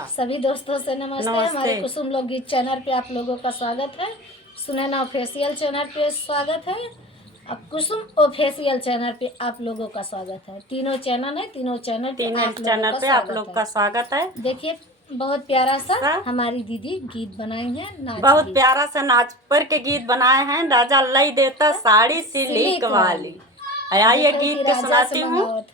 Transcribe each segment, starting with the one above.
सभी दोस्तों से नमस्ते। हमारे कुसुम लोकगीत चैनल पे आप लोगों का स्वागत है। सुनैना ऑफिशियल चैनल पे स्वागत है। अब कुसुम ऑफिशियल चैनल पे आप लोगों का स्वागत है। तीनों चैनल है, तीनों चैनल पे आप लोगों का स्वागत है। देखिए बहुत प्यारा सा हमारी दीदी गीत बनाई है, बहुत प्यारा सा नाच पर के गीत बनाए हैं। राजा लई देता साड़ी सिलिक वाली। आइए गीत के सुनाती हूँ।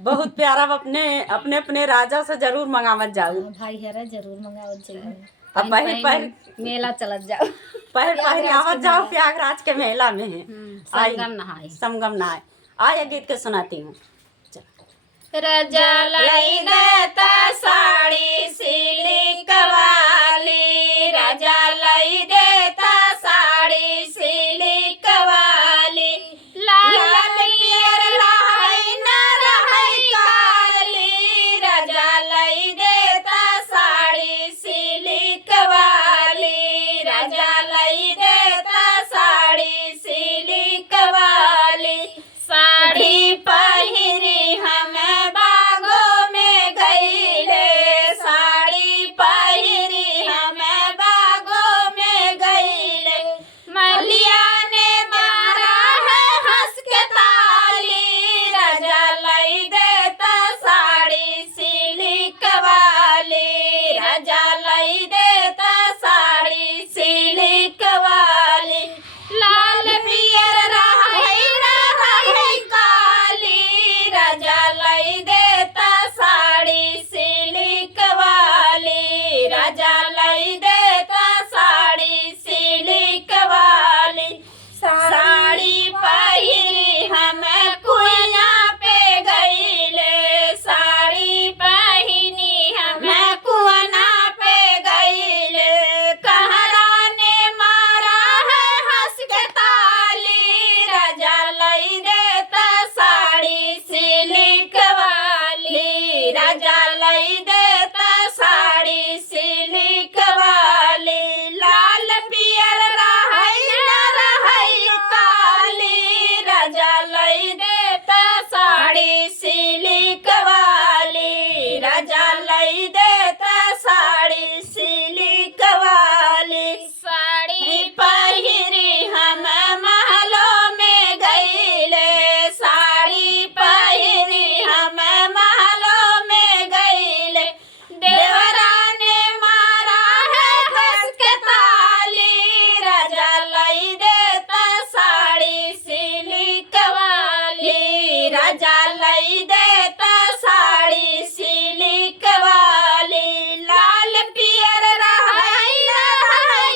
बहुत प्यारा। अपने अपने अपने राजा से जरूर मंगावत जाओ। भाई है जरूर मंगावत जाइए। अब पहर मेला चलत जाओ, पहर आवत जाओ। प्रयागराज के मेला में है संगम नहाए। आइए गीत के सुनाती हूँ। राजा लई देता साड़ी सिलिक वाली, राजा लई देता साड़ी सिलिक वाली। लाल पियर रहै न रहै काली, राजा लई देता साड़ी सिलिक वाली, राजा लई देता साड़ी सिलिक वाली। साड़ी पहिरी हमें बागों में गईले, साड़ी पहिरी हमें बागों में गईले। मलिया ने मारा है हंस के ताली, राजा लई देता साड़ी सिलिक वाली, राजा लई देता साड़ी सिलिक वाली। लाल पियर रहै न रहै काली, राजा लई देता साड़ी सिलिक वाली, राजा लई देता साड़ी सिलिक वाली। साड़ी पहिरी हमें कुइया पे गईले, साड़ी पहिनी हमें कुआना पे गईले। कहरा ने मारा है हंस के ताली, राजा लई देता साड़ी सिलिक वाली, राजा लई देता साड़ी सिलिक वाली। लाल पियर रहै न रहै काली, राजा लई देता साड़ी सिलिक वाली, राजा लई देता साड़ी सिलिक वाली। साड़ी पहिरी हम महलों में गईले, साड़ी पहिरी हम महलों में गईले। देवरा ने मारा है हंस के ताली, राजा लई देता साड़ी सिलिक वाली, राजा लई देता साड़ी सिलिक वाली। लाल पियर रहै न रहै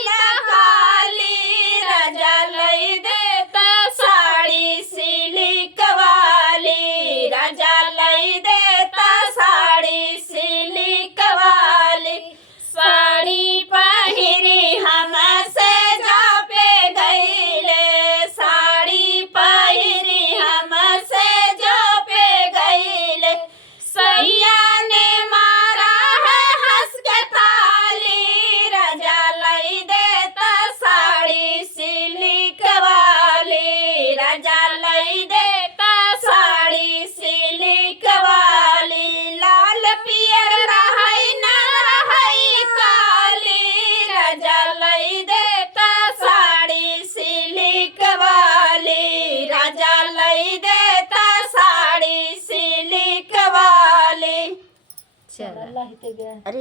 काली, राजा लई देता साड़ी सिलिक वाली, राजा लई देता साड़ी सिलिक वाली। साड़ी पहिरी हम से जा पे गईले, साड़ी पहिरी हम से जा पे गईले। सैया ने मारा है हंस के ताली, राजा लई देता साड़ी सिलिक वाली, राजा लई देता साड़ी सिलिक वाली। लाल पियर रहै न रहै काली, राजा लई देता साड़ी सिलिक वाली, राजा लई देता साड़ी सिलिक वाली। चल